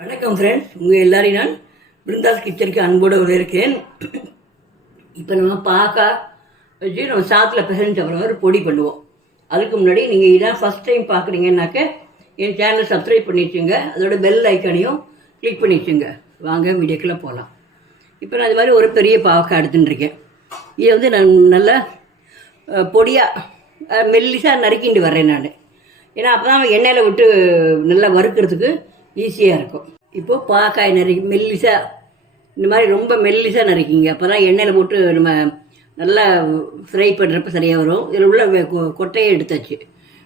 வணக்கம் ஃப்ரெண்ட்ஸ், உங்கள் எல்லாரையும் நான் பிருந்தாஸ் கிச்சனுக்கு அன்போடு வரவேற்கிறேன். இப்போ நம்ம பாக்கா வச்சு நம்ம சாத்தில் பிசைஞ்சு அப்புறம் ஒரு பொடி பண்ணுவோம். அதுக்கு முன்னாடி நீங்கள் இதான் ஃபஸ்ட் டைம் பார்க்குறீங்கன்னாக்க என் சேனலை சப்ஸ்கிரைப் பண்ணி வச்சுங்க, அதோட பெல் ஐக்கானையும் கிளிக் பண்ணி வச்சுங்க. வாங்க வீடியோக்குள்ளே போகலாம். இப்போ நான் இது மாதிரி ஒரு பெரிய பாவக்காய் எடுத்துட்டுருக்கேன். இதை வந்து நான் நல்லா பொடியாக மெல்லிசாக நறுக்கிண்டு வர்றேன் நான். ஏன்னா அப்போ தான் எண்ணெயில் விட்டு நல்லா வறுக்கிறதுக்கு ஈஸியாக இருக்கும். இப்போது பாக்காய் மெல்லிசாக இந்த மாதிரி ரொம்ப மெல்லிசாக நறுக்கிங்க. அப்போ தான் எண்ணெயில் போட்டு நம்ம நல்லா ஃப்ரை பண்ணுறப்ப சரியாக வரும். இதில் உள்ள கொட்டையை எடுத்தாச்சு.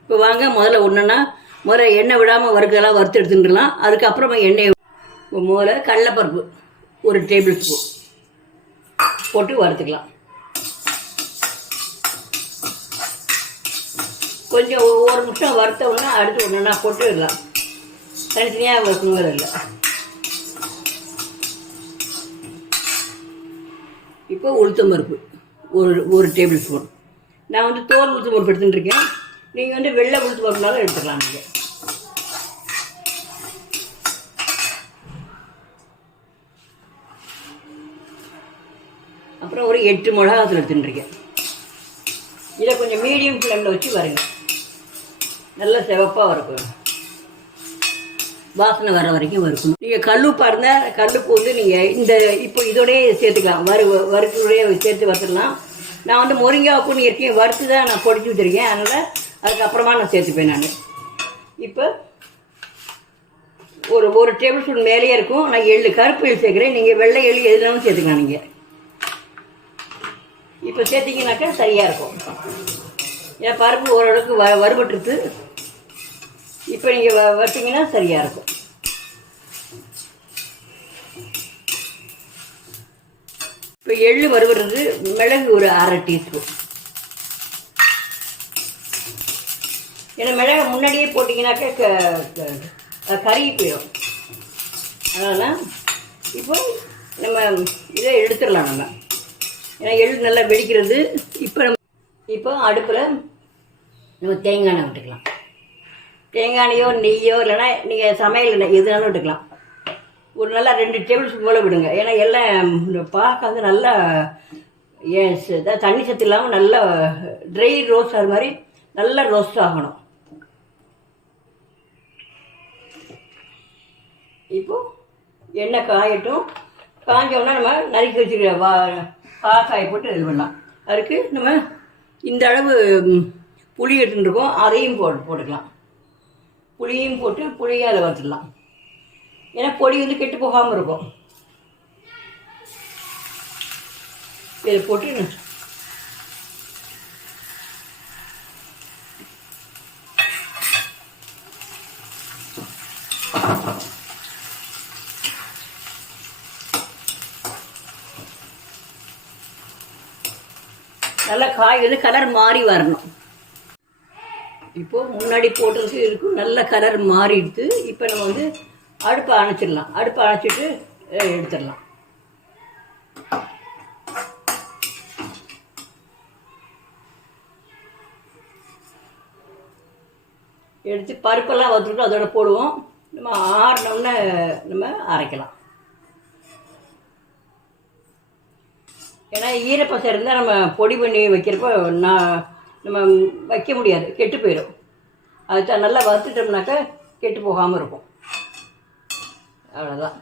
இப்போ வாங்க முதல்ல எண்ணெய் விடாமல் வறுக்கெல்லாம் வறுத்து எடுத்துட்டுலாம். அதுக்கப்புறமா எண்ணெயை முதல்ல கடலைப்பருப்பு ஒரு டேபிள் ஸ்பூன் போட்டு வறுத்துக்கலாம். கொஞ்சம் ஒரு நிமிஷம் வறுத்தோம்னா அடுத்து ஒன்றுனா போட்டு விடலாம். தனித்தனியாக வறுக்கணுங்கிற இல்லை. இப்போ உளுத்தம் பருப்பு ஒரு டேபிள் ஸ்பூன். நான் வந்து தோல் உளுத்தம் பருப்பு எடுத்துட்டுருக்கேன். நீங்கள் வந்து வெள்ளை உளுத்தம் பருப்புனாலும் எடுத்துக்கலாம். நீங்கள் அப்புறம் ஒரு 8 மிளகாத்தூள் எடுத்துட்டுருக்கேன். இதை கொஞ்சம் மீடியம் ஃப்ளேமில் வச்சு வருங்க. நல்லா சிவப்பாக வறுக்கணும், வாசனை வர வரைக்கும் வறுக்கணும். நீங்கள் கல்லுப்பாக இருந்தால் கல்லுப்பு வந்து நீங்கள் இப்போ இதோடய சேர்த்துக்கலாம். வறுக்கையோடய சேர்த்து வறுத்துடலாம். நான் வந்து முருங்கைக்காய் பூ இருக்கேன் வறுத்து தான் நான் பொடிச்சு வச்சுருக்கேன். அதனால் அதுக்கப்புறமா நான் சேர்த்துப்பேன். நான் இப்போ ஒரு டேபிள் ஸ்பூன் மேலேயே இருக்கும். நான் கருப்பு எள் சேர்க்குறேன். நீங்கள் வெள்ளை எள் எதுனாலும் சேர்த்துக்கலாம். நீங்கள் இப்போ சேர்த்திங்கனாக்கா சரியாக இருக்கும். ஏன்னா பருப்பு ஓரளவுக்கு வறுபட்டுருது. இப்போ நீங்கள் வறுத்தீங்கன்னா சரியாக இருக்கும். இப்போ எள்ளு வறுபடுறது, மிளகு ஒரு 1/2 டீஸ்பூன். ஏன்னா மிளகு முன்னாடியே போட்டிங்கனாக்கா கருகி போயிடும். அதனால் இப்போ நம்ம இதை எடுத்துடலாம். நம்ம ஏன்னா எள்ளு நல்லா வெடிக்கிறது. இப்போ அடுப்பில் நம்ம தேங்காய் எண்ணெய் விட்டுக்கலாம். தேங்காய் எண்ணெயோ நெய்யோ இல்லைன்னா நீங்கள் சமையல் எண்ணெய் எதுனாலும் விட்டுக்கலாம். ஒரு நல்லா 2 டேபிள் ஸ்பூன் போல் விடுங்க. ஏன்னா எல்லாம் பார்க்க வந்து நல்லா தண்ணி சத்து இல்லாமல் நல்லா ட்ரை ரோஸ்ட் ஆகிற மாதிரி நல்லா ரோஸ்ட் ஆகணும். இப்போது எண்ணெய் காயட்டும். காஞ்சோம்னா நம்ம நறுக்கி வச்சுருக்க பாக்காய் போட்டு இது பண்ணலாம். அதுக்கு நம்ம இந்த அளவு புளி எடுத்துட்டுருக்கோம், அதையும் போட்டுக்கலாம். புளியும் போட்டு புளியை அதை வறுத்துடலாம். ஏன்னா பொடி வந்து கெட்டு போகாமல் இருக்கும். இதை போட்டு நல்லா காய் வந்து கலர் மாறி வரணும். இப்போது முன்னாடி போட்டது இருக்கும், நல்ல கலர் மாறிடுது. இப்போ நம்ம வந்து அடுப்பை அணைச்சிடலாம். அடுப்பை அணைச்சிட்டு எடுத்துடலாம். எடுத்து பருப்பெல்லாம் வறுத்துட்டு அதோட போடுவோம். நம்ம ஆறினோம்னா நம்ம அரைக்கலாம். ஏன்னா ஈரப்பசை இருந்தால் நம்ம பொடி பண்ணி வைக்கிறப்போ நம்ம வைக்க முடியாது, கெட்டு போயிடும். அதுதான் நல்லா வறுத்துட்டோம்னாக்கா கெட்டு போகாமல் இருக்கும். அவ்வளோதான்.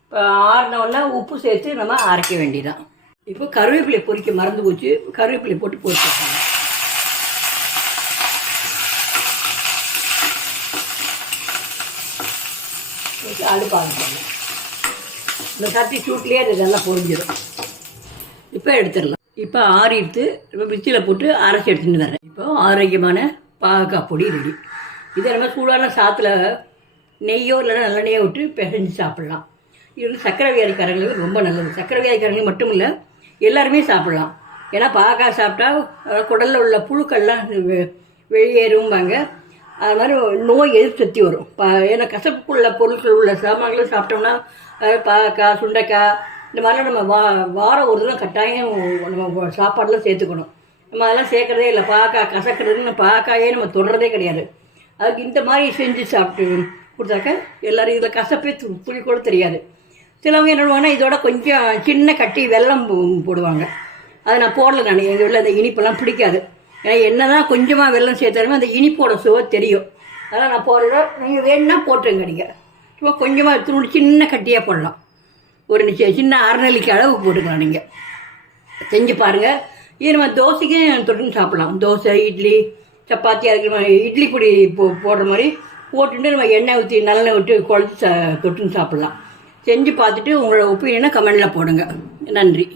இப்போ ஆறினோன்னா உப்பு சேர்த்து நம்ம அரைக்க வேண்டியதான். இப்போ கருவேப்பிலை பொரிக்க மறந்து போச்சு. கருவேப்பிலை போட்டு பொரிச்சிருக்காங்க. அடுப்பாங்க. இந்த சட்டி சூட்லேயே அது நல்லா பொரிஞ்சிடும். இப்போ எடுத்துடலாம். இப்போ ஆறிட்டு இப்போ மிக்சியில் போட்டு அரைச்சி எடுத்துகிட்டு வரேன். இப்போ ஆரோக்கியமான பாகக்காய் பொடி ரெடி. இதை நம்ம சூடான சாத்தில் நெய்யோ இல்லைன்னா நல்லெண்ணெயோ விட்டு பிசைஞ்சு சாப்பிட்லாம். இது வந்து சக்கரை வியாதிக்காரங்களுக்கு ரொம்ப நல்லது. சக்கரை வியாதிக்காரங்களுக்கு மட்டும் இல்லை, எல்லாருமே சாப்பிட்லாம். ஏன்னா பாகக்காய் சாப்பிட்டா குடலில் உள்ள புழுக்கள்லாம் வெளியேறும்பாங்க. அது மாதிரி நோய் எதிர்ப்பு சக்தி வரும். ஏன்னா கசப்புக்குள்ள பொருட்கள் உள்ள சாமான்களும் சாப்பிட்டோம்னா பாகக்காய், சுண்டைக்காய் இந்த மாதிரிலாம் நம்ம வாரம் ஒரு தடவை கட்டாயம் நம்ம சாப்பாடெலாம் சேர்த்துக்கணும். நம்ம அதெல்லாம் சேர்க்குறதே இல்லை. பாக்காய் கசக்கிறதுன்னு பாக்காயே நம்ம தொடுறதே கிடையாது. அதுக்கு இந்த மாதிரி செஞ்சு சாப்பிட்டு கொடுத்தாக்க எல்லோரும் இதில் கசப்பே துளி கூட தெரியாது. சிலவங்க என்ன பண்ணுவாங்கன்னா இதோட கொஞ்சம் சின்ன கட்டி வெல்லம் போடுவாங்க. அதை நான் போடலை. நான் எங்கள் வீட்டில் அந்த இனிப்பெல்லாம் பிடிக்காது. ஏன்னா என்ன தான் கொஞ்சமாக வெல்லம் சேர்த்தாலுமே அந்த இனிப்போட சுவை தெரியும். அதெல்லாம் நான் போடுறத நீங்கள் வேணுன்னா போட்டுருங்க. நீங்கள் சும்மா கொஞ்சமாக துணி சின்ன கட்டியாக போடலாம். ஒரு சின்ன அரைநெல்லிக்கு அளவு போட்டுக்கலாம். நீங்கள் செஞ்சு பாருங்கள். இது நம்ம தோசைக்கும் தொட்டுன்னு சாப்பிட்லாம். தோசை, இட்லி, சப்பாத்தி, அதுக்கு இட்லி பொடி போடுற மாதிரி போட்டுட்டு நம்ம எண்ணெய் ஊற்றி நல்லெண்ணெய் விட்டு குழச்சி தொட்டுன்னு சாப்பிட்லாம். செஞ்சு பார்த்துட்டு உங்களோட ஒப்பீனியனை கமெண்டில் போடுங்க. நன்றி.